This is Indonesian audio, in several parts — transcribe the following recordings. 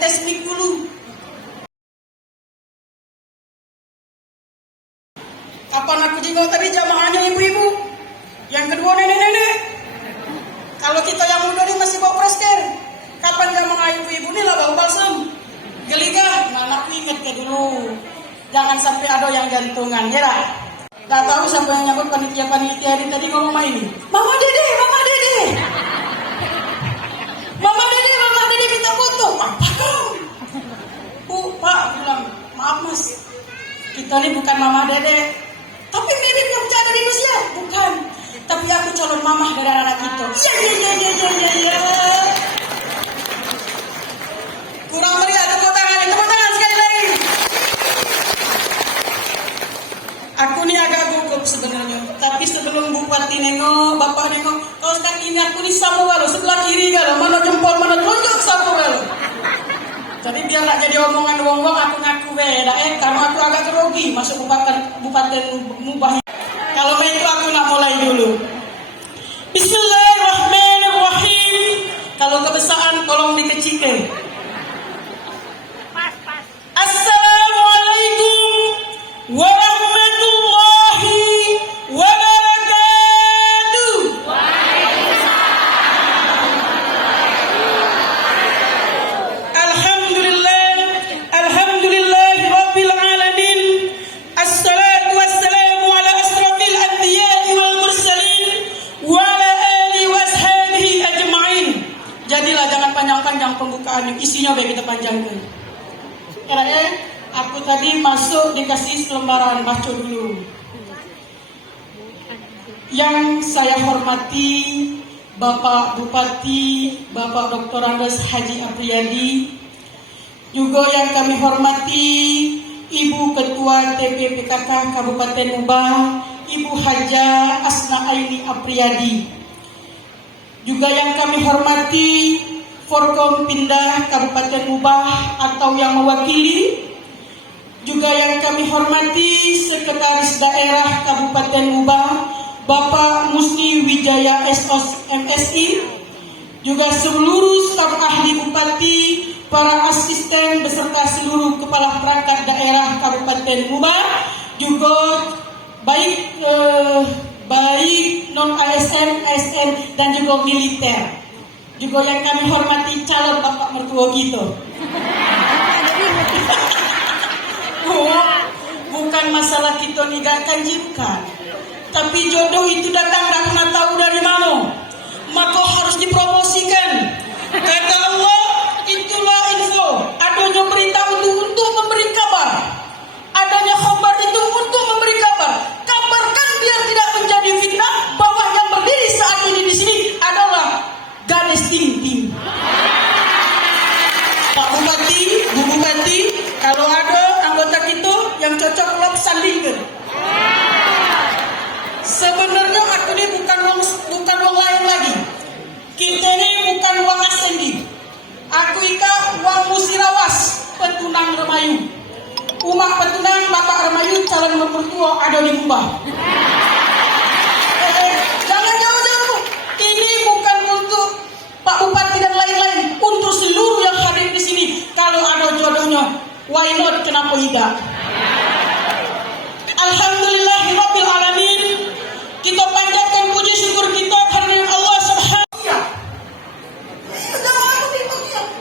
tes mic dulu. Kapan aku jenggot tadi jamaahnya ibu-ibu, yang kedua nenek-nenek. Kalau kita yang muda ini masih bawa prasker, kapan jamaah ibu-ibu ini lah bawa balsam, geliga. Nah, aku inget ke dulu, jangan sampai ada yang jantungan, ya lah. Gak tahu siapa yang nyambut panitia hari tadi ngomong main ini. Mama Dede, Mama Dede. Mama Dede, Mama Dede minta foto. Apa kau? Pak bilang, maaf mas, kita ini bukan Mama Dede. Tapi mirip yang bercanda di Indonesia. Bukan. Tapi aku calon mamah dari anak itu. Iya. Kurang meriah, tepuk tangan sekali lagi. Aku nih agak gugup sebenarnya. Tapi sebelum Bupati nengok, Bapak nengok, kau sekarang ini aku nih sapu galau, sebelah kiri galau, mana jempol, mana telunjuk sapu galau. Jadi biar gak jadi omongan wong-wong, aku ngaku beda karena aku agak grogi masuk Bupaten Mubah. Kalau itu aku nak mulai dulu. Bismillahirrahmanirrahim. Kalau kebesaran tolong dikecilkan. Assalamualaikum warahmatullahi wabarakatuh. Alhamdulillah rabbil alamin. Assalatu wassalamu ala asrafil anbiya'i wal mursalin wa ala alihi washabihi ajma'in. Jadilah jangan panjang-panjang pembukaan, isinya biar kita panjangkan. Aku tadi masuk dikasih selembaran baca dulu. Yang saya hormati Bapak Bupati, Bapak Dr. Andes Haji Apriyadi, juga yang kami hormati Ibu Ketua TPPKK Kabupaten Mubah, Ibu Haja Asna Aini Apriyadi, juga yang kami hormati Forkom Pindah Kabupaten Mubah atau yang mewakili, juga yang kami hormati Sekretaris Daerah Kabupaten Mubah Bapak Musni Wijaya SOS MSI, juga seluruh staf ahli Bupati, para asisten beserta seluruh kepala perangkat daerah Kabupaten Mubah, juga baik non ASN, ASN dan juga militer. Juga yang kami hormati calon bapak mertua kita. Bukan masalah kita ninggalkan bukan. Tapi jodoh itu datang tak pernah tahu dari mana. Maka harus dipromosikan. Kata Allah, itulah info. Adanya berita untuk memberi kabar. Adanya khabar itu untuk memberi kabar. Kabarkan biar tidak menjadi fitnah bahwa yang berdiri saat ini di sini adalah Ganes Ting. Pak Bupati, Bu Bupati, kalau ada anggota kita yang cocok lop sandingkan. Sebenarnya aku ini bukan wong lain lagi. Kita ini bukan wong asendi. Aku ika wong Musirawas, petunang Remayu. Umat petunang Bapak Remayu calon mertua ada di Mubah. Jangan jauh-jauh. Ini bukan untuk Pak Bupati dan lain-lain, untuk seluruh yang hadir di sini. Kalau ada jodohnya, why not? Kenapa tidak? Alhamdulillahirabbil alamin. Kita panjatkan puji syukur kita karena Allah Subhanahu wa taala.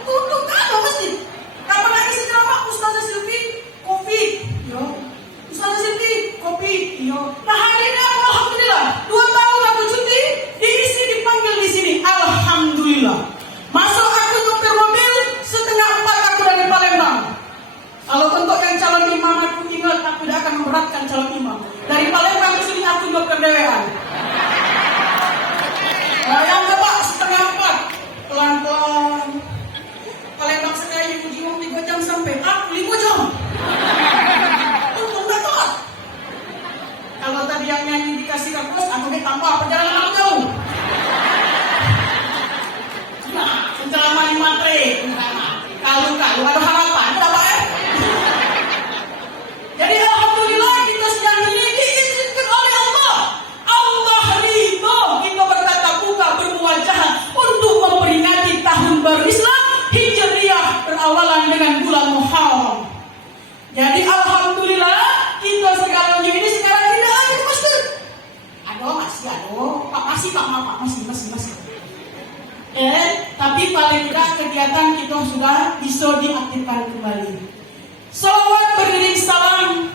Untuk apa mesti? Kapan lagi ceramah Ustazah Silvi Covid? Yo. Ustazah Silvi Covid. Yo. Nah, hari ini alhamdulillah 2 tahun aku cuti, diisi dipanggil di sini. Alhamdulillah. Masuk aku nyopir mobil setengah 4 aku dari Palembang. Kalau untuk yang calon imam aku ingat aku tidak akan memberatkan calon imam. Dari Palembang ke sini aku nyopir dewean. Yang ke Pak setengah 4 pelan-pelan. Palembang sekali ujung 3 jam sampai 5 jam. Untung gak telat. Kalau tadi yang nyanyi dikasih request, aku tambah perjalanan aku jauh. Nah, selama 5 trip. Kalau ada harapan, apa ya? Jadi alhamdulillah kita sedang ini diizinkan oleh Allah. Allah ridho kita bertatap muka bermuwajah untuk memperingati tahun baru Islam Hijriah berawalan dengan bulan Muharram. Jadi alhamdulillah kita sekarang ini sekarang tidak lagi ke masjid. Pak masih. Tapi paling tidak kegiatan kita sudah bisa diaktifkan kembali. Salawat beriring salam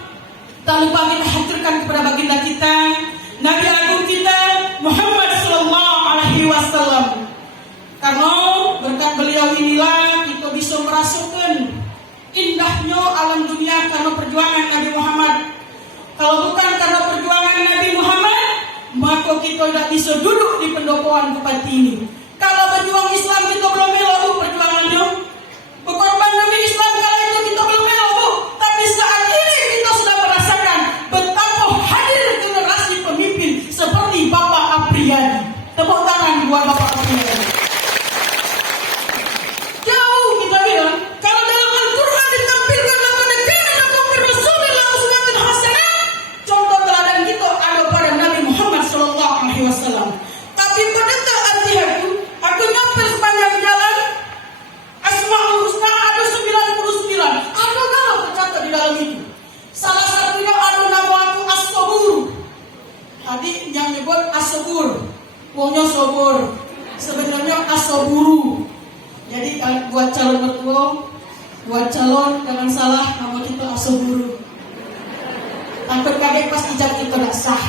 tak lupa kita haturkan kepada baginda kita, Nabi Agung kita Muhammad Sallallahu Alaihi Wasallam. Karena berkat beliau inilah kita bisa merasakan indahnya alam dunia karena perjuangan Nabi Muhammad. Kalau bukan karena perjuangan Nabi Muhammad, maka kita tidak bisa duduk di pendopoan bupati ini. Kalau berjuang Islam kita belum melalu perjuangannya, berkorban demi Islam kala itu kita belum melalu. Tapi saat ini kita sudah merasakan betapa hadir generasi pemimpin seperti Bapak Apriyadi. Tepuk tangan buat Bapak Apriyadi. Jauh kita bilang, kalau dalam Al-Quran ditampilkan laqad kana lakum fi Rasulillah uswatun hasanah, contoh teladan kita ada pada Nabi Muhammad sallallahu alaihi wasallam. Tapi pada saat itu aku nyampe sepanjang jalan Asmaul Husna ada 99. Ada kalau tercatat di dalam itu. Salah satunya ada nama aku As-Sabur. Tadi yang nyebut As-Sabur, wongnya sobor. Sebenarnya As-Saburu. Jadi buat calon mertua, buat calon jangan salah nama kita As-Saburu. Takut kaget pas ijab kita tidak sah.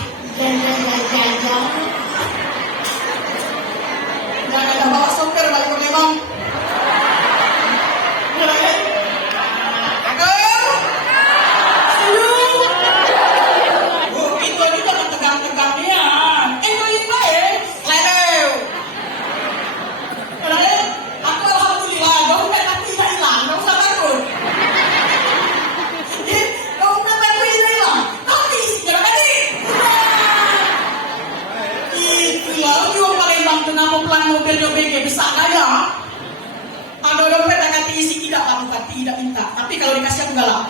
Jangan ada bawa sopir balik ke memang. Kenapa pelan mobilnya BG besar aja? Ada dompet yang kata isi tidak minta. Tapi kalau dikasih aku galak.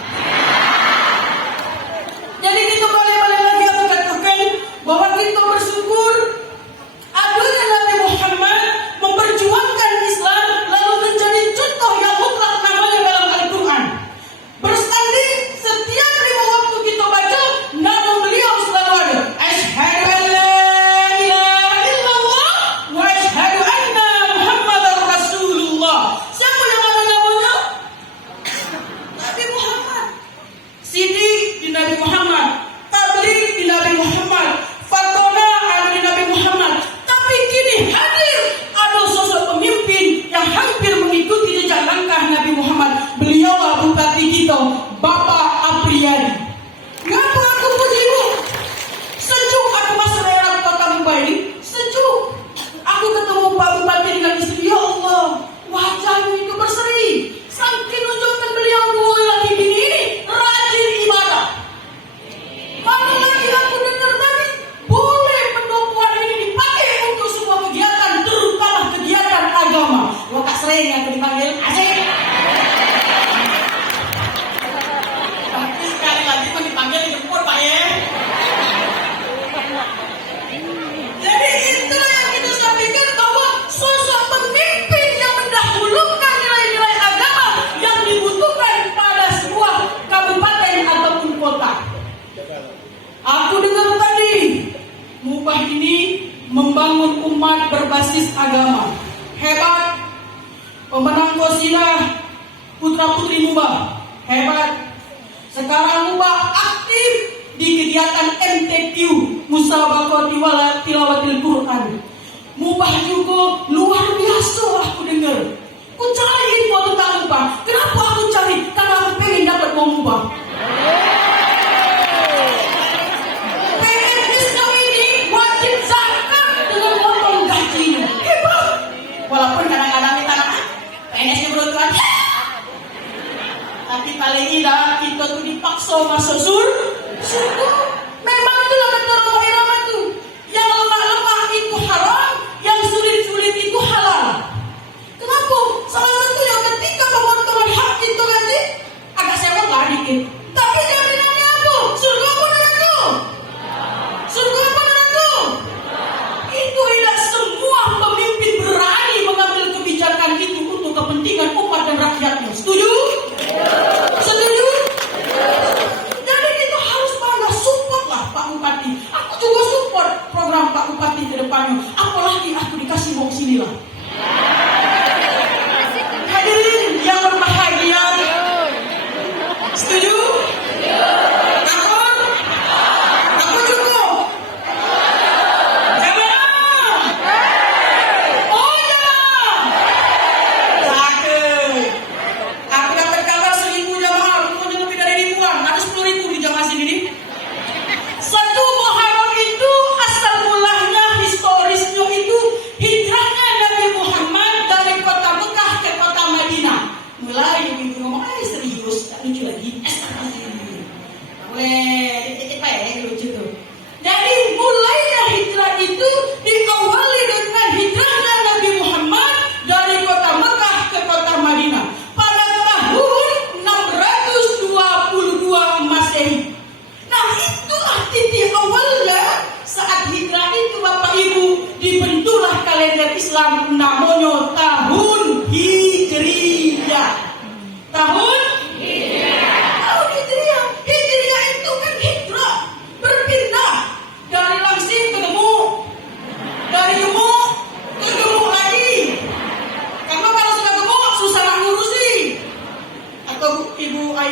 Jadi kita boleh lagi aku katakan bahwa kita bersyukur adanya Nabi Muhammad memperjuangkan Islam lalu menjadi contoh yang mutlak namanya dalam Al-Quran. Berstanding setiap 5 waktu kita baca, nama beliau selalu ada. Asyhadu an la ilaha illallah wa asyhadu anna Muhammadar Rasulullah. Siapa yang ada namanya? Nabi Muhammad. Sidik di Nabi Muhammad, tabligh di Nabi Muhammad, fatona ada di Nabi Muhammad. Tapi kini hadir ada sosok pemimpin yang hampir mengikuti jejak langkah Nabi Muhammad. Beliaulah bupati kita, Bapak Apriyadi. Ngapa aku pujimu? Sejuk aku masuk daerah kota Mumbai ini, sejuk. Aku ketemu Pak Bupati dengan istri, ya Allah, wajahnya itu berseri. Saking nunjukkan beliau dua laki bini ini rajin ibadah. Mana lagi aku dengar tadi, boleh pendopoan ini dipakai untuk semua kegiatan, terutama kegiatan agama. Wah, sering aku dipanggil asik. Tapi sekali lagi pun dipanggil jemput Pak ya. Jadi itulah yang kita sampaikan bahwa sosok pemimpin yang mendahulukan nilai-nilai agama yang dibutuhkan pada sebuah kabupaten ataupun kota. Aku dengar tadi Mubah ini membangun umat berbasis agama. Hebat. Pemenang Qasidah Putra Putri Mubah. Hebat. Sekarang Mubah aktif di kegiatan MTQ Musabaqah Tilawatil Quran. Mubah juga luar biasa aku dengar. Aku cari info tentang Mubah. Kenapa aku cari? Karena aku pengen dapat mau Mubah. PNS ini wajib zakat dengan potong gajinya. Hebat. Walaupun kadang-kadang kita PNS-nya beruntungan. Tapi kali ini dah kita tuh dipaksa masuk surga. Memang itulah kata orang irama itu. Yang lemah-lemah itu haram, yang sulit-sulit itu halal. Kenapa? Salah satunya ketika pemotongan hak itu nanti agak sewot lah dikit. Tapi jaminannya apa? Surga apa neraka? Surga apa neraka? Itu tidak semua pemimpin berani mengambil kebijakan itu untuk kepentingan umat dan rakyatnya.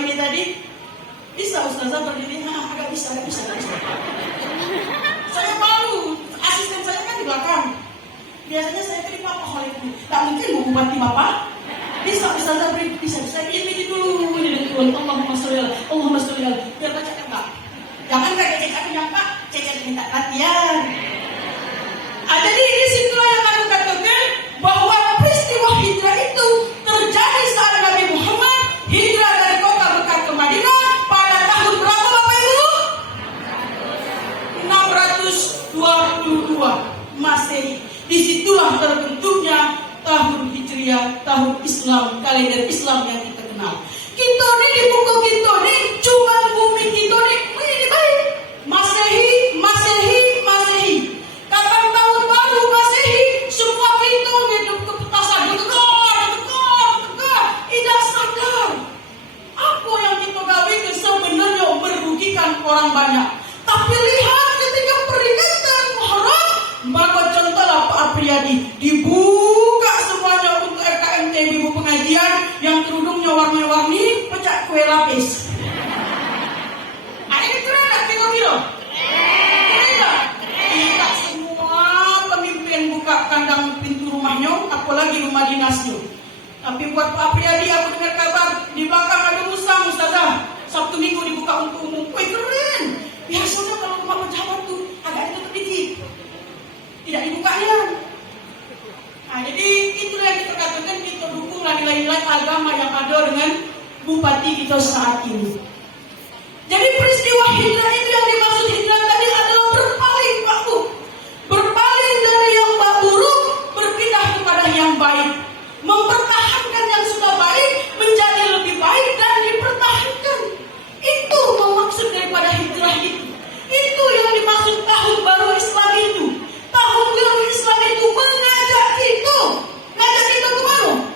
ini tadi? Bisa Ustazah berdiri? Agak bisa. Saya malu, asisten saya kan di belakang. Biasanya saya terima Pak Khalid. Tak mungkin mau bantu Bapak. Bisa Ustazah berdiri? Bisa. Saya ini dulu. Allahumma sholli ala. Biar baca enggak. Jangan kayak cek aku yang Pak, cek minta latihan. Jadi di situlah yang aku katakan bahwa peristiwa hijrah itu terjadi saat Nabi Muhammad hijrah dari kota Mekah ke Madinah pada tahun berapa Bapak Ibu? 622 Masehi. Disitulah terbentuknya tahun Hijriah, tahun Islam, kalender Islam yang kita kenal. Kita ini di buku kita ini cuma bumi kita ini baik. Masehi. Kapan tahun baru Masehi, semua kita hidup ke petasan, tegak. Tidak sadar apa yang kita gawe sebenarnya merugikan orang banyak. Tapi lihat ketika peringatan Muharram, maka contohlah Pak Apriyadi dibuka semuanya untuk RKMT ibu pengajian yang kerudungnya warna-warni, pecah kue lapis. Ini keren tak kira-kira? Tidak semua pemimpin buka kandang pintu rumahnya, apalagi rumah dinasnya. Tapi buat Pak Apriyadi, aku dengar kabar di belakang ada musang, Ustazah. Sabtu Minggu dibuka untuk umum. Wih, keren. Biasanya kalau rumah pejabat tuh agak ditutup dikit, tidak dibukanya. Jadi itulah yang kita katakan, kita dukunglah nilai-nilai agama yang ada dengan bupati kita saat ini. Jadi peristiwa hijrah itu yang dimaksud hijrah tadi adalah berpaling Pak Bu. Berpaling dari yang buruk, berpindah kepada yang baik. Mempertahankan yang sudah baik menjadi lebih baik dan dipertahankan. Itu maksud daripada hijrah itu. Itu yang dimaksud tahun baru Islam itu. Tahun baru Islam itu mengajak kita. Mengajak kita ke mana?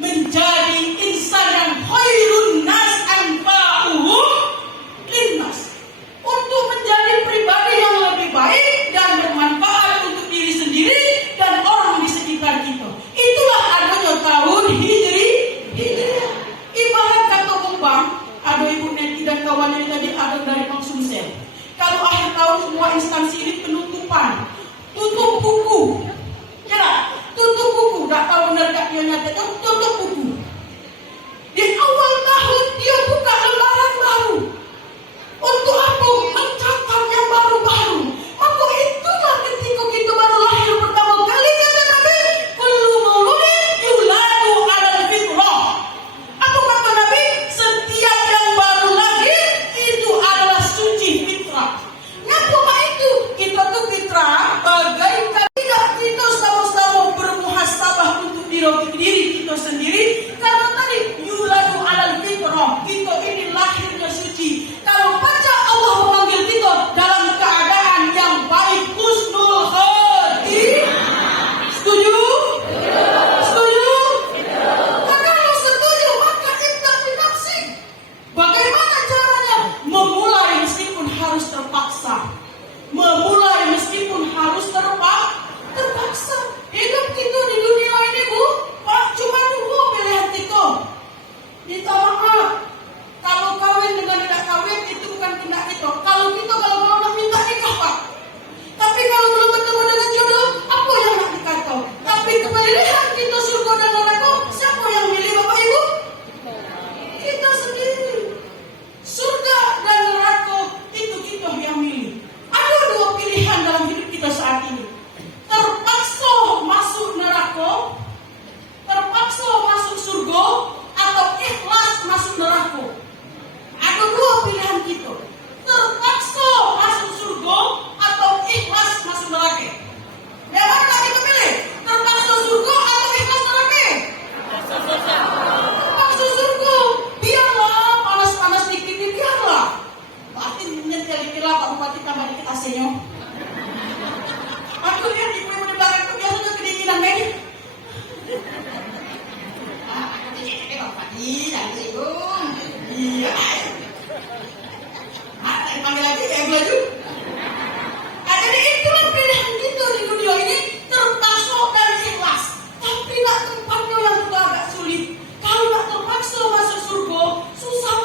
Menjadi insan yang khairun nas anfa'uhum linnas. Untuk menjadi pribadi yang lebih baik dan bermanfaat untuk diri sendiri dan orang di sekitar kita. Itulah adanya tahun Hijriah. Ibarat kata Bang, ada Ibu Neti dan kawannya tadi ada dari Bang Sumsel. Kalau akhir tahun semua instansi ini penutupan, tutup buku, kira tutup buku. Tak tahu benar tak dia nyatakan tutup buku. Di awal tahun dia buka lembaran baru. Untuk apa? Mencatat yang baru-baru. Maka itulah ketika kita baru lahir pertama kali kata Nabi, kullu mauludin yuladu 'alal fitrah. Apa kata Nabi? Setiap yang baru lahir itu adalah suci fitrah. Ngapa Pak itu? Kita tuh fitrah bagaikan tidak kita sama-sama bermuhasabah untuk diri kita sendiri. Karena tadi yuladu 'alal fitrah. Kita ini lahirnya suci. Kalau baca Allah memanggil kita dalam keadaan yang baik, husnul khotimah. Setuju? Setuju? Kalau setuju maka ittaq binafsi. Bagaimana caranya? Memulai meskipun harus terpaksa. Memulai meskipun harus terpaksa. Hidup kita di dunia ini Bu, Pak, cuma dua pilihan kita. Minta maaf. Kalau kawin dengan tidak kawin itu bukan tindak kita. Kalau mau minta nikah Pak. Tapi kalau belum bertemu dengan jodoh, apa yang nak dikata? Tapi kepilihan kita surga dan neraka, siapa yang milih Bapak Ibu? Kita sendiri. Surga dan neraka itu kita yang milih. Ada dua pilihan dalam hidup kita saat ini. Terpaksa masuk neraka, terpaksa masuk surga, atau ikhlas masuk neraka. Ada dua pilihan kita. Terpaksa masuk surga atau ikhlas masuk neraka. Yang mana kita pilih? Terpaksa surga atau ikhlas neraka? Terpaksa surga. Biarlah panas-panas dikit ini biarlah. Berarti nyentil-nyentil Pak Bupati tambah dikit AC-nya. Aku lihat ibu di belakang itu biasanya kedinginan Medi. Aku cek-cek Pak Bupati, jangan singgung. Iya. Panggil lagi kayak baju. Jadi itulah pilihan kita di dunia ini, terpaksa dan ikhlas. Tapi nak tempatnya yang agak sulit. Kalau nak terpaksa masuk surga, susah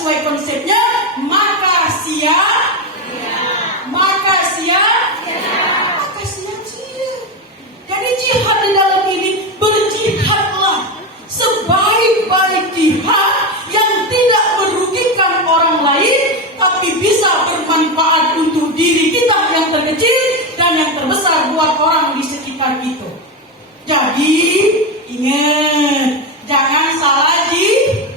sesuai konsepnya, maka maka sia-sia. Jadi jihad di dalam ini, berjihadlah sebaik-baik jihad yang tidak merugikan orang lain, tapi bisa bermanfaat untuk diri kita yang terkecil dan yang terbesar buat orang di sekitar kita. Jadi ingat, jangan salah jihad.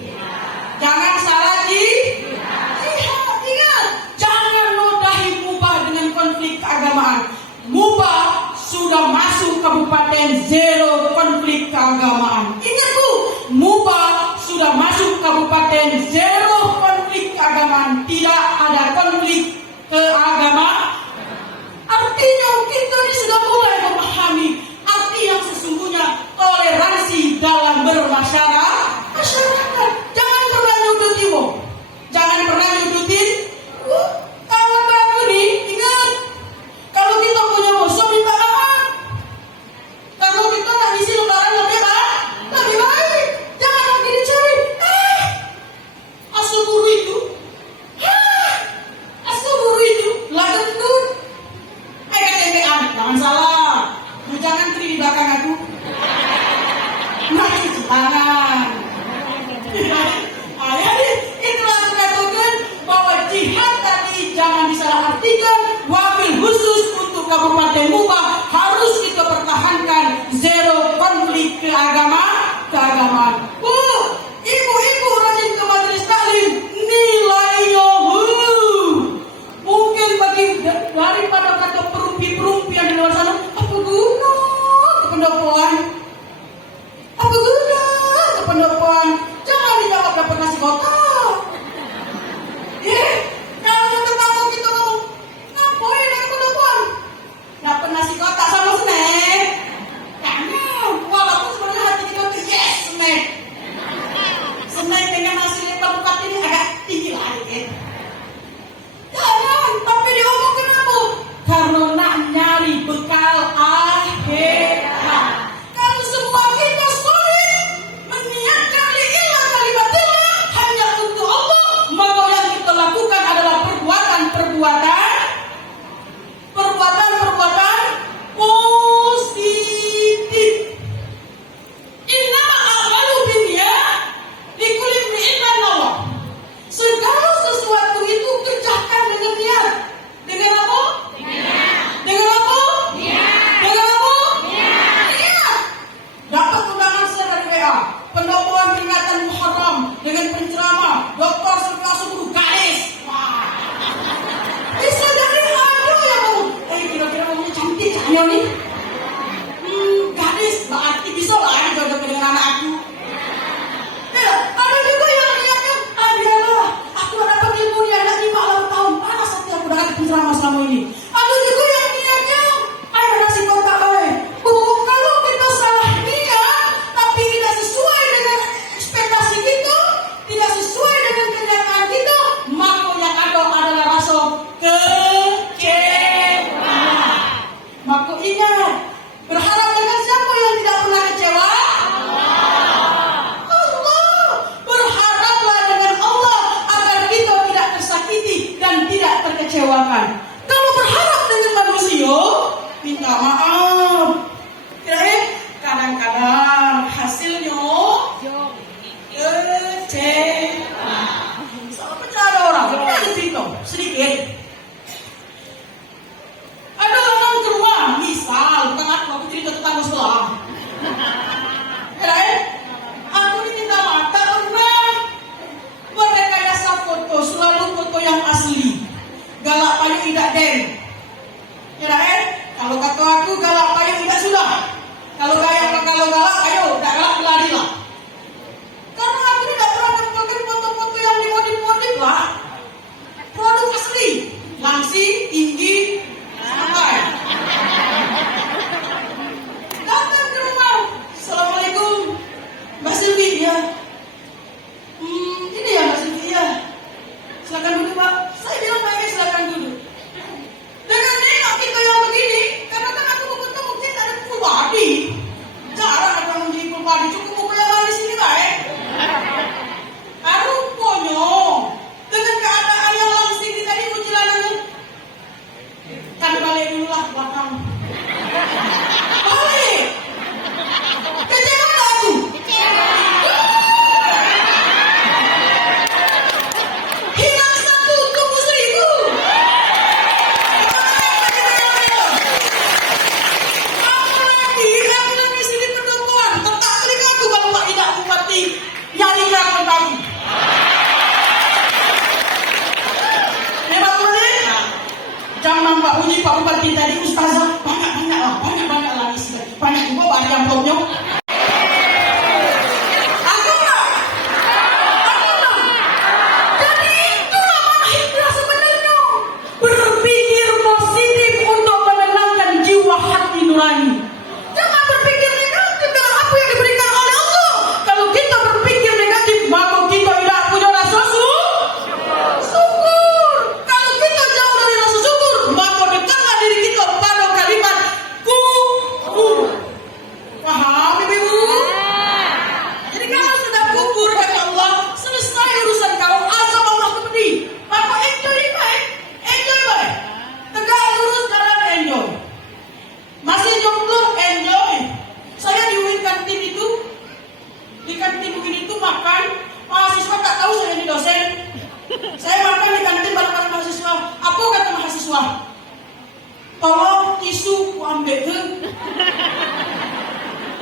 Ingat, jangan nodahi Mubah dengan konflik keagamaan. Mubah sudah masuk kabupaten zero konflik keagamaan. Ingat Bu, Mubah sudah masuk kabupaten zero konflik keagamaan. Tidak ada konflik keagamaan. Artinya kita ini sudah mulai memahami arti yang sesungguhnya toleransi dalam bermasyarakat. Jangan pernah nyudutin, jangan pernah nyudutin. Kawan kamu nih, ingat, kalau kita punya musuh minta maaf. Kalau kita tak isi lebaran lebih baik. Jangan lagi dicari. Asal guru itu, lah tentu belakang. Balik. Kecewa gak aku? Hilang 1, tumbuh 1000. Apalagi aku lagi sini perempuan. Tetap telinga aku kalau Pak tidak bupati. Nyari kapan lagi. Hebat boleh? Jangan Pak Uji, Pak Bupati tadi Ustazah. Banyak lagi sih. Banyak juga banyak yang belum. Jadi itulah mana hikmah sebenarnya. Berpikir positif untuk menenangkan jiwa hati nurani. Jangan berpikir negatif dengan apa yang diberikan oleh Allah. Kalau kita berpikir negatif, maka kita tidak punya rasa syukur. Kalau kita jauh dari rasa syukur, maka dekatlah diri kita pada kalimat kufur. Paham ibu? Jadi kalau sudah kufur kata Allah, selesai urusan kau, azab Allah kembali. Maka enjoy baik. Tegak lurus jalan enjoy. Masih jomblo enjoy. Saya di UIN kantin itu, di kantin UIN itu makan, mahasiswa tak tahu saya ini dosen. Saya makan di kantin bareng mahasiswa. Apa kata mahasiswa? Tolong tisu ku ambil ke.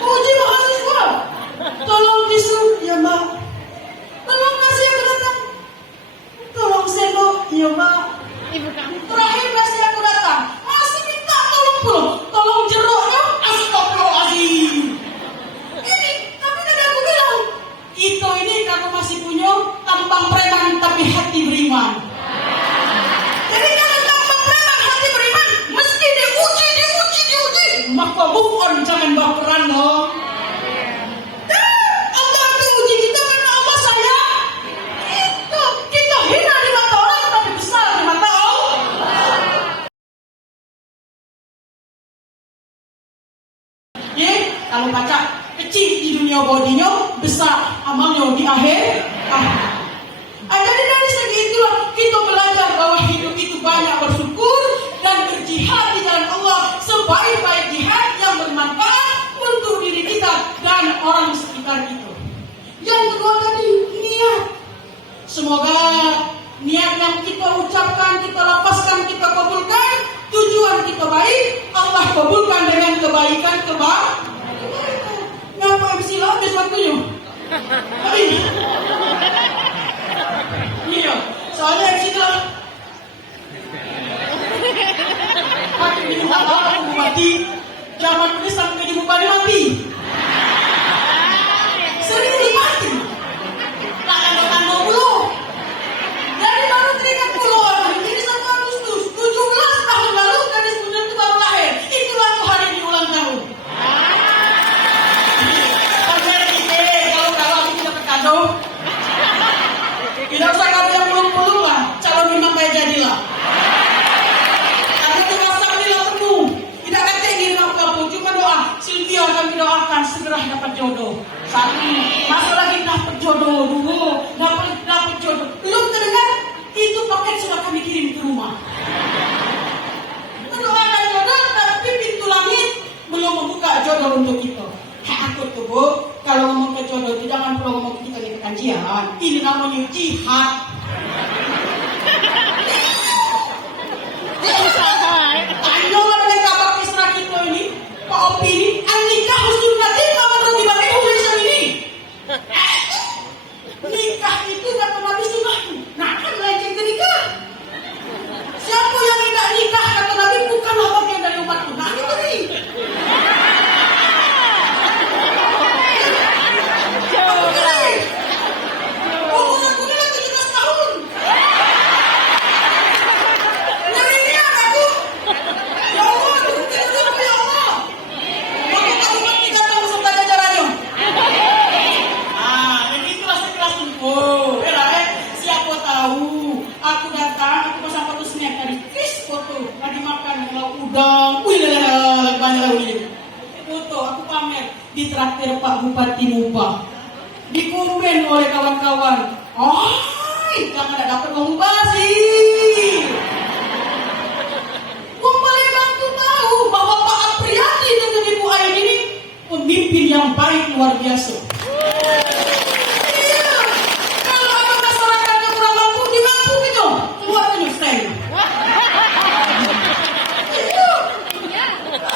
Uji mahasiswa. Tolong tisu, ya Mbak. Tolong nasi aku datang. Tolong sendok, ya Mbak. Terakhir nasi aku datang. Masih minta tolong pulang. Tolong jeruknya, astagfirullahaladzim. Ini, tapi tadi aku bilang, itu ini kamu masih punya tampang preman tapi hati beriman. Jadi kalau tampang preman hati beriman, mesti diuji. Maka move on, jangan baperan dong. Allah itu uji kita karena Allah sayang. Kita hina di mata orang tapi besar di mata Allah. Ya, kalau baca kecil di dunia bodinya, besar amalnya di akhir. Jadi dari segi itulah kita belajar bahwa hidup itu banyak bersyukur dan berjihad di jalan Allah sebaik-baik jihad yang bermanfaat untuk diri kita dan orang sekitar kita. Yang kedua tadi, niat. Semoga niat yang kita ucapkan, kita lapaskan, kita kabulkan, tujuan kita baik, Allah kabulkan dengan kebaikan. Ngapa habis habis waktunya? Iya, soalnya di situ mati di muka bupati, zaman ini sampai di muka mati. Sering dimati. Tak ada tanggal dulu. Dari baru terikat puluhan, ini 1 Agustus 17 tahun lalu gadis muda itu baru lahir. Itulah tuh hari ini ulang tahun. Kalau aku tidak kado, tidak usah kado yang belum lah. Calon imam kayak jadilah. Ada tugas sambil temu. Tidak kata ingin apa-apa, cuma doa. Sylvia kami doakan segera dapat jodoh. 1, masa lagi dapat jodoh dulu, dapat jodoh. Belum terdengar, itu paket sudah kami kirim ke rumah. Mendoakan jodoh, tapi pintu langit belum membuka jodoh untuk kita. Aku tuh Bu, kalau ngomong ke jodoh itu jangan perlu ngomong ke kita di kajian. Ini namanya jihad. Ayo dengan kabar kisah kita ini, Pak Opi ini, nikah husnul nanti kapan bagi bagi tulisan ini. Nikah itu kata Nabi sunnah. Nah kan lain ke nikah. Siapa yang tidak nikah kata Nabi bukanlah bagian dari umatku. Nah itu nih. Ditraktir Pak Bupati Muba, dikomen oleh kawan-kawan. Jangan ada dapat uang mubazir. Uang paling bantu tahu yang baik luar biasa. Iya, kalau ada masyarakat yang kurang mampu, dimampu gitu, keluar penyusup.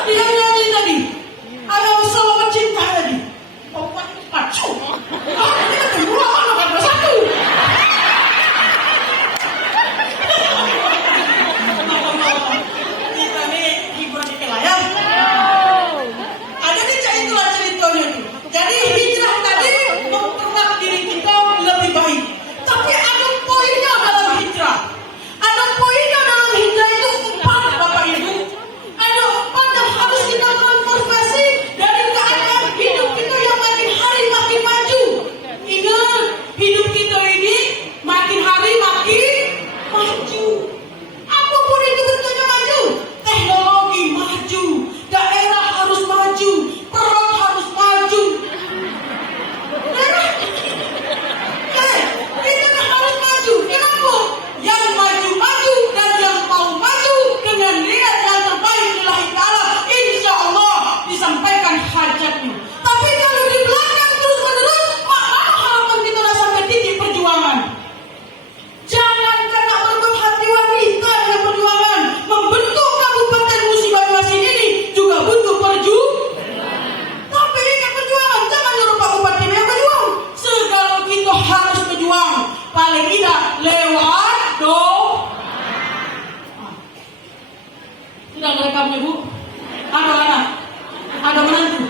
Dia nyanyi tadi, ada usaha cinta tadi. Oh, pacu. Ini kan dua anak ada satu. Kita nih hiburan di layar. Ada nih itulah ceritanya tuh. Jadi hijrah tadi memperkuat diri kita lebih baik. Tapi ada poinnya dalam hijrah. Ada poinnya dalam hijrah itu 4, Bapak Ibu. Ada 4 yang harus kita transformasi dari keadaan hidup kita yang makin hari makin maju. Ingat, hidup kita ini makin hari makin maju. Apapun itu bentuknya maju. Teknologi maju, daerah harus maju, perut harus maju. Kita harus maju. Kenapa? Yang maju-maju dan yang mau maju dengan niat yang terbaik lillahi ta'ala, insya Allah disampaikan hajatnya. Tapi kalau di belakang terus-menerus, mana harapan kita dah sampai titik perjuangan? Jangan karena berbuat hati wanita yang perjuangan. Membentuk Kabupaten Musi Banyuasin ini juga butuh perjuangan. Tapi ingat perjuangan, jangan nyuruh Pak Bupati yang berjuang. Segala kita harus berjuang. Paling tidak lewat doa. Sudah merekam Ibu? Ada anak, ada menantu,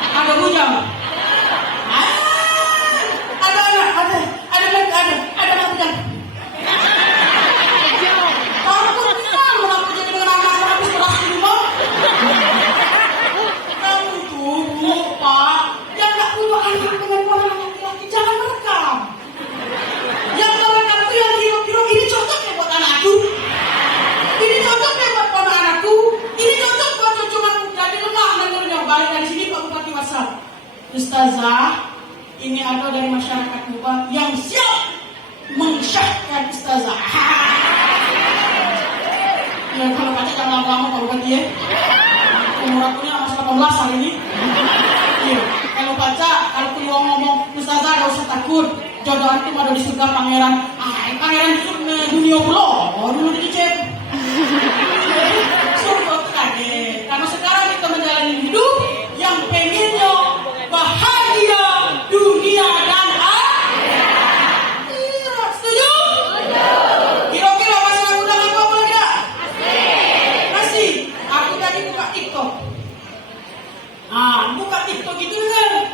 ada bujang. Ada anak, ada bujang. Aku kenal menantu jadi dengan anak-anak habis kelas di rumah. Kamu tuh, Bu, Pak, yang gak punya anak dengan orang laki-laki, jangan merekam. Yang merekam itu yang kira-kira ini cocok ya buat anakku. Ini cocok ya buat anak anakku. Ini cocok buat cucumanku. Jadi lemah dengarnya. Balik dari sini Pak Bupati WhatsApp. Ustazah, ini ada dari masyarakat Tuban yang siap mensyahkan Ustazah. Ya kalau baca jangan lama-lama Pak Bupati ya. Umur aku ini masih 18 hari ini. Iya. Kalau baca, kalau keluar ngomong Ustazah gak usah takut. Jodoh antum ada di surga pangeran. Pangeran itu dunia pulau. Oh dulu dicek. Surga kaget. Karena sekarang kita menjalani hidup yang pengennya bahagia dunia dan akhirat. Setuju? Kira-kira masih yang udah apa boleh tidak? Masih. Aku tadi buka TikTok. Buka TikTok itu kan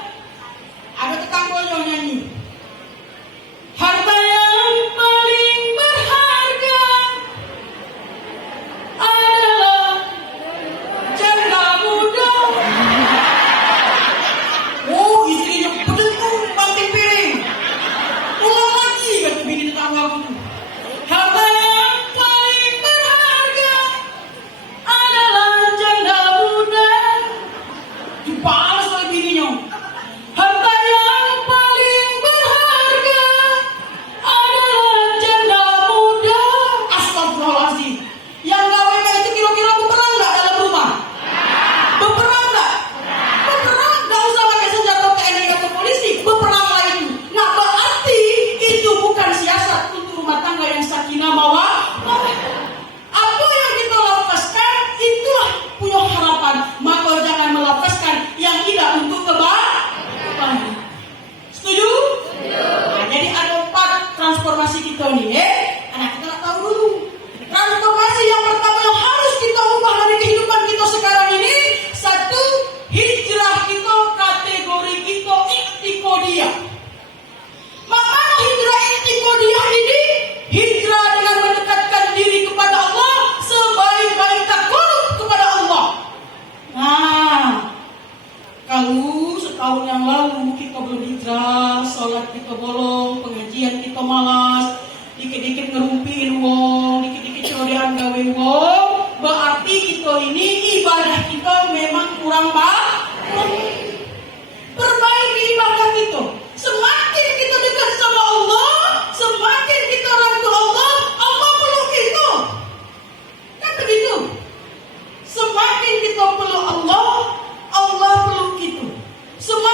ada tetangganya nyanyi. Harta yang paling berharga adalah janda muda. Oh, istrinya betul banting piring. Ulang lagi kata bini tetangga itu. Harta yang paling berharga adalah janda muda. Dibalas oleh bininya. Harta yang paling berharga adalah janda muda. Astagfirullahaladzim. Yang gawe kayak itu kira-kira berperang nggak dalam rumah? Berperang nggak? Berperang. Nggak usah pakai senjata TNI atau polisi. Berperang lah itu. Nah berarti itu bukan siasat untuk rumah tangga yang sakinah mawaddah. Apa yang kita lafazkan itulah punya harapan. Maka jangan melafazkan yang tidak untuk kebaikan. Setuju? Nah, jadi ada 4 transformasi kita nih, Anak kita nggak tahu dulu. Transformasi yang pertama yang harus kita ubah dari kehidupan kita sekarang ini, 1, hijrah kita, kategori kita iktikadiyah. Maka hijrah iktikadiyah ini hijrah dengan mendekatkan diri kepada Allah sebaik-baik takarub kepada Allah. Nah, kalau setahun yang lalu kita belum hijrah, sholat kita bolong, pengajian kita malas, dikit-dikit ngerumpiin wong, dikit-dikit codean gawe wong, berarti kita ini ibadah kita memang kurang baik. Perbaiki ibadah kita. Semakin kita dekat sama Allah, semakin kita rangkul Allah, Allah peluk kita. Kan begitu? Semakin kita peluk Allah, Allah peluk kita. Semakin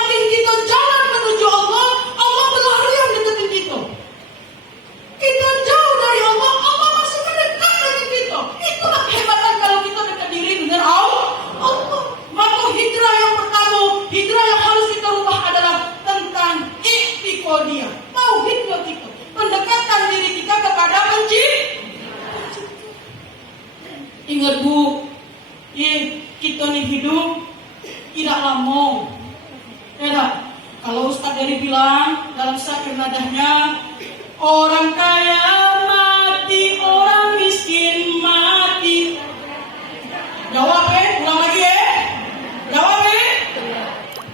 kita nih hidup tidak lama. Ya, kalau Ustadz Eri bilang dalam syair nadahnya, orang kaya mati, orang miskin mati. Jawab ulang lagi Jawab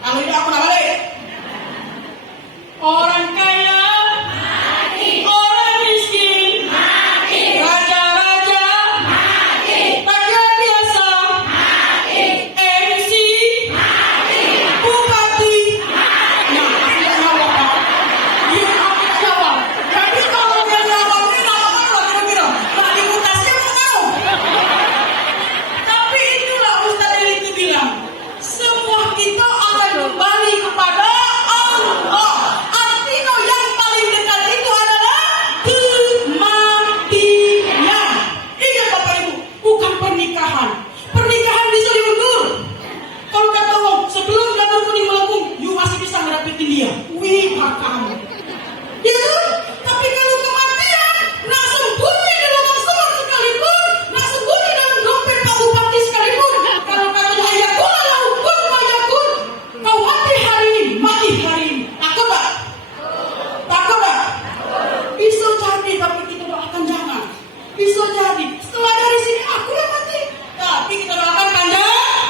kalau ini aku nak balik. Orang kaya mati, orang miskin mati, raja-raja mati, raja biasa mati, MC mati, bupati mati. Nah, aku tidak jawab Pak. Iya, aku tidak jawab. Jadi kalau yang jawab ini nama apa kira-kira? Nah, dimutasi apa tahu? Tapi itulah Ustaz Eli itu bilang, semua kita akan kembali kepada Allah. Artinya yang paling dekat itu adalah kematian. Ingat Bapak Ibu, bukan pernikahan. Pernikahan bisa diundur. Kalau kata orang, sebelum janur kuning melengkung, you masih bisa ngedapetin dia. Wih, kamu. Gitu? Tapi kalau kematian, nak sembunyi di lubang sumur sekalipun, nak sembunyi dalam dompet Pak Bupati sekalipun, kalau katanya ayakun Allah hukum ayakun, kau mati hari ini, mati hari ini. Takut tak? Takut tak? Bisa jadi, tapi kita doakan jangan. Bisa jadi, setelah dari sini aku yang mati, tapi kita doakan panjang.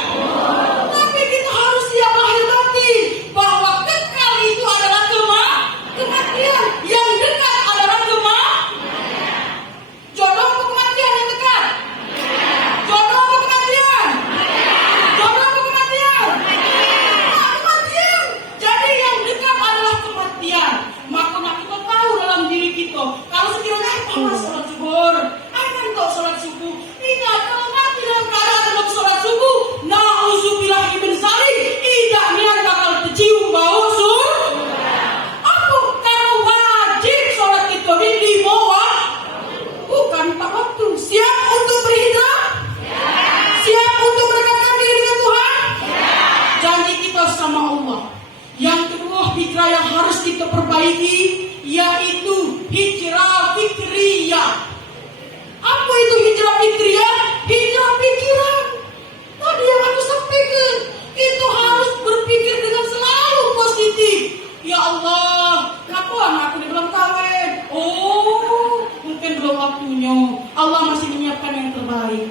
Tapi kita harus siap lahir batin bahwa kekal itu adalah kematian. Yang dekat adalah jodoh kematian yang dekat. Jodoh kematian. Jodoh kematian. Kematian. Jadi yang dekat adalah kematian. Maka kita tahu dalam diri kita, kalau sekiranya apa sholat zuhur, akan kok sholat subuh. Ingat, kalau mati dalam keadaan belum sholat subuh, na'udzubillah min dzalik, tidak niat bakal tercium bau surga. Apa? Karena wajib sholat itu di bawah, bukan tak waktu. Siap untuk berhijrah? Siap untuk mendekatkan diri dengan Tuhan? Janji kita sama Allah. Yang kedua, hijrah yang harus kita perbaiki, yaitu hijrah fikriyah. Apa itu hijrah fikriyah? Hijrah pikiran. Tadi yang aku sampaikan, itu harus berpikir dengan selalu positif. Ya Allah, kenapa anakku ini belum kawin? Oh, mungkin belum waktunya. Allah masih menyiapkan yang terbaik.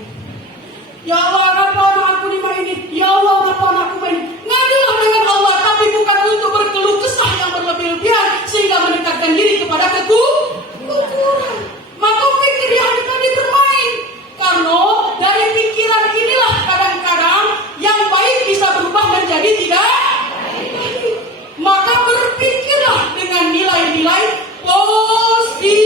Ya Allah, kenapa anakku ini? Ya Allah, kenapa anakku ini? Ngadilah dengan Allah, tapi bukan untuk berkeluh kesah yang berlebih-lebihan sehingga mendekatkan diri kepada kekufuran. Maka pikir yang tadi bermain. Karena dari pikiran inilah kadang-kadang yang baik bisa berubah menjadi tidak baik. Maka berpikirlah dengan nilai-nilai positif.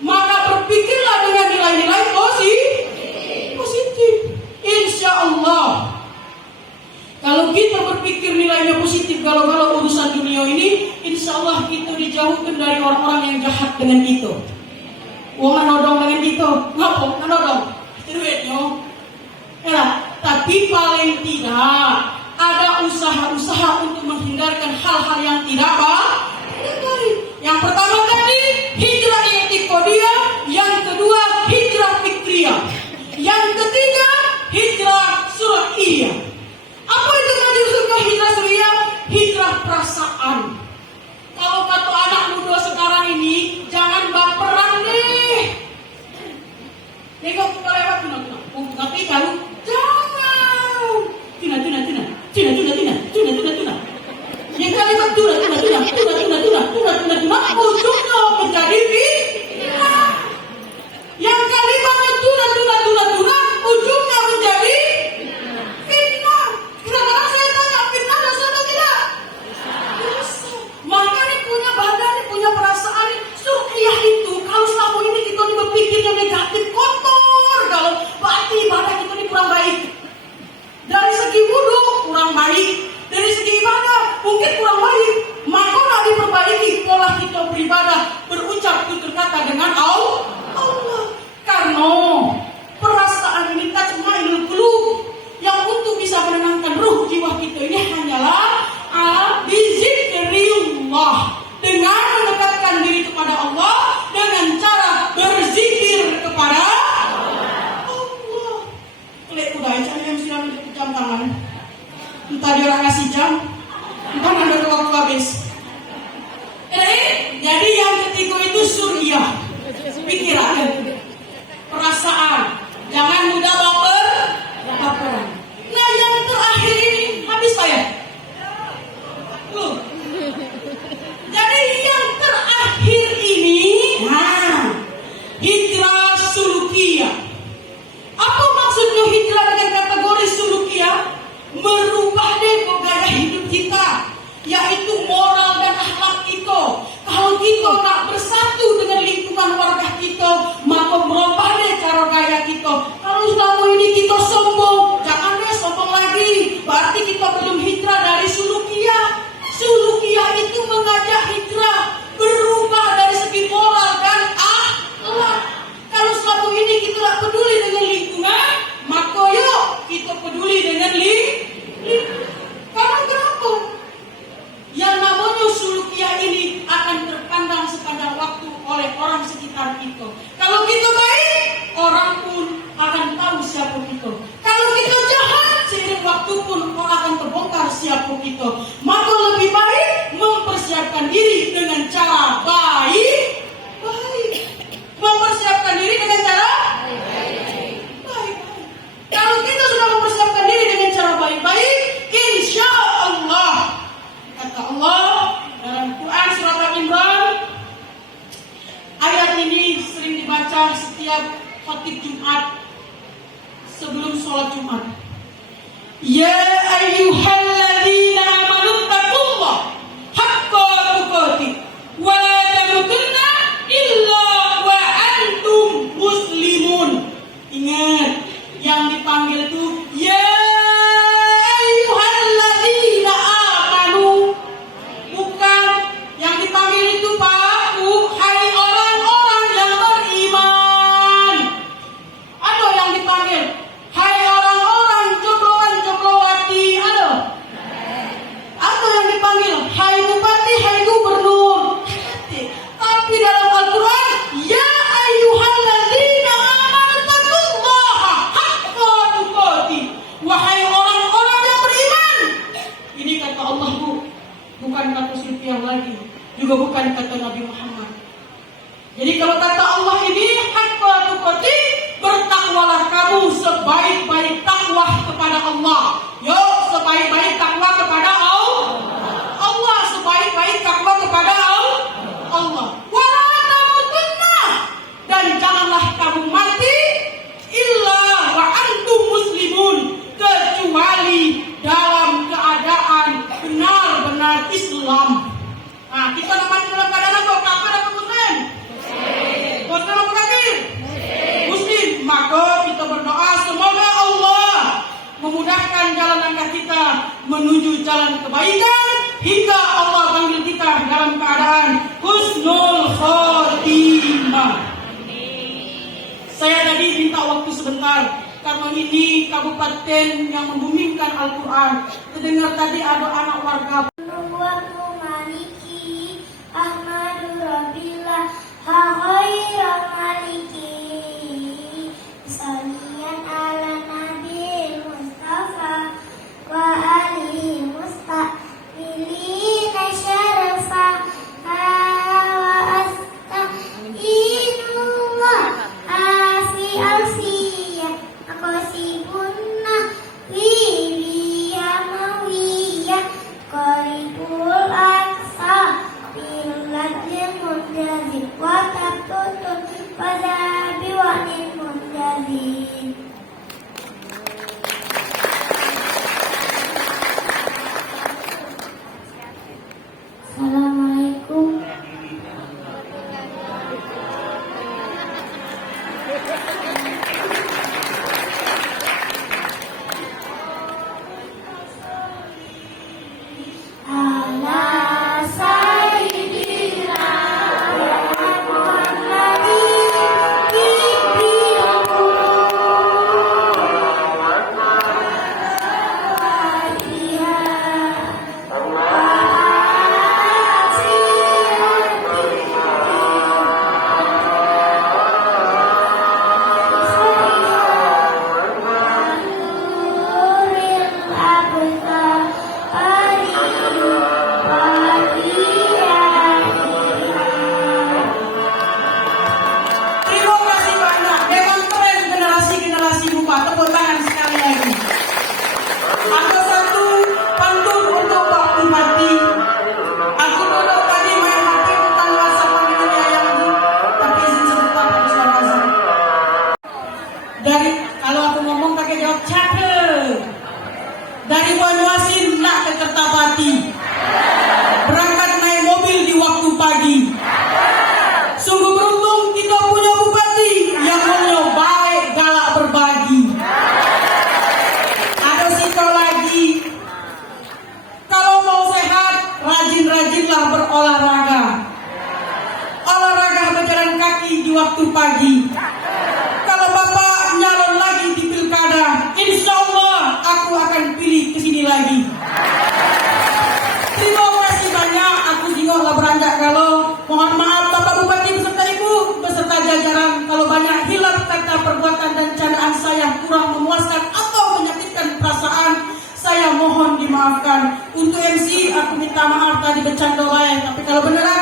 Maka berpikirlah dengan nilai-nilai positif. Insya Allah, kalau kita berpikir nilainya positif, kalau urusan dunia ini, insya Allah kita dijauhkan dari orang-orang yang jahat dengan kita. Wong nodong dengan kita, ngapa? Nodong, duitnya. Ya, tapi paling tidak ada usaha-usaha untuk menghindarkan hal-hal yang tidak baik. Yang pertama tadi hijrah i'tiqadiyah, yang kedua hijrah fikriyah, yang ketiga hijrah sur'iyah. Apa itu maksudnya hijrah sur'iyah? Hijrah perasaan. Kalau kata anak muda sekarang ini, jangan baperan deh. Tengok kita lewat tapi kalau jangan. Tuna. Yang kali tuna. Ujung guys, ada yang sudah jam tangan. Entah dia orang ngasih jam, entah ada waktu habis. Jadi yang ketiga itu surya, pikiran, perasaan, jangan mudah baperan. Nah yang terakhir ini habis Pak ya? Jadi yang terakhir ini, hijrah sulukiyah. Apa maksudnya hijrah dengan kategori sulukiyah? Merubah gaya hidup kita, yaitu moral dan akhlak kita. Kalau kita nak bersatu dengan lingkungan warga kita, maka merubah cara gaya kita. Kalau selama ini kita sombong, jangan sombong lagi. Berarti kita belum hijrah dari sulukiyah. Sulukiyah itu mengajak hijrah, berubah dari segi moral dan akhlak. Kalau selama ini kita tak peduli dengan lingkungan, maka yuk kita peduli dengan lingkungan. Karena kenapa? Yang namanya sulukiyah ini akan terpandang sepanjang waktu oleh orang sekitar kita. Kalau kita baik, orang pun akan tahu siapa kita. Kalau kita jahat, seiring waktu pun orang akan terbongkar siapa kita. Maka lebih baik mempersiapkan diri dengan cara baik. Mempersiapkan diri dengan cara baik. Kalau kita sudah mempersiapkan diri dengan cara baik-baik, insya Allah, kata Allah dalam Quran surat Al-Imran, ayat ini sering dibaca setiap khatib Jumat sebelum sholat Jumat. Ya ayyuhalladzina amanu taqullaha haqqa tuqatih wa la tamutunna illa wa antum muslimun. Ingat, yang dipanggil itu ya ayyuhalladzina amanu, bukan yang dipanggil itu Pak, hai orang-orang yang beriman. Ada yang dipanggil hai orang-orang jobloan-joblowati, ada yang dipanggil hai bupati, hai gubernur. Tapi dalam Al-Quran, ya ayyuhalladzina amanu taqullaha haqqa tuqatih, wahai orang-orang yang beriman. Ini kata Allah, Bu, bukan kata Sulukiyah lagi, juga bukan kata Nabi Muhammad. Jadi kalau kata Allah ini haqqa tuqatih, bertakwalah kamu sebaik-baik takwa kepada Allah. Yuk, sebaik-baik takwa kepada Allah, sebaik-baik takwa kepada Allah. Wala tamutunna, dan janganlah kamu mati illa wa antum muslimun, kecuali dalam keadaan benar-benar Islam. Nah, kita namanya dalam keadaan apa? Kafir atau muslim? Muslim apa kafir? Muslim. Maka kita berdoa semoga Allah memudahkan jalan langkah kita menuju jalan kebaikan, hingga Allah panggil kita dalam keadaan husnul khotimah. Saya tadi minta waktu sebentar karena ini kabupaten yang membumingkan Al-Quran. Terdengar tadi ada anak warga Maliki Ahmadu Rabbillah Hahoira Maliki Salian ala Nabi Mustafa wa ali mustaqbilina syarafa wa astagfirullah alfiyah aqsibunna wibiya mawiyah qaribul aksa bil ladil mudazib wa tatutun pada mereka jawab cakep. Dari Banyuasin nak ke Kertapati, berangkat naik mobil di waktu pagi. Sungguh beruntung kita punya bupati yang mulia, baik, galak, berbagi. Ada sito lagi, kalau mau sehat, rajin-rajinlah berolahraga. Olahraga berjalan kaki di waktu pagi. Kalau Bapak nyalon lagi di pilkada, insya Allah aku akan pilih kesini lagi. Terima kasih banyak. Aku juga beranjak kalau. Mohon maaf Bapak Bupati beserta Ibu beserta jajaran kalau banyak hilaf kata, perbuatan dan candaan saya kurang memuaskan atau menyakitkan perasaan, saya mohon dimaafkan. Untuk MC aku minta maaf tadi bercanda lain, tapi kalau beneran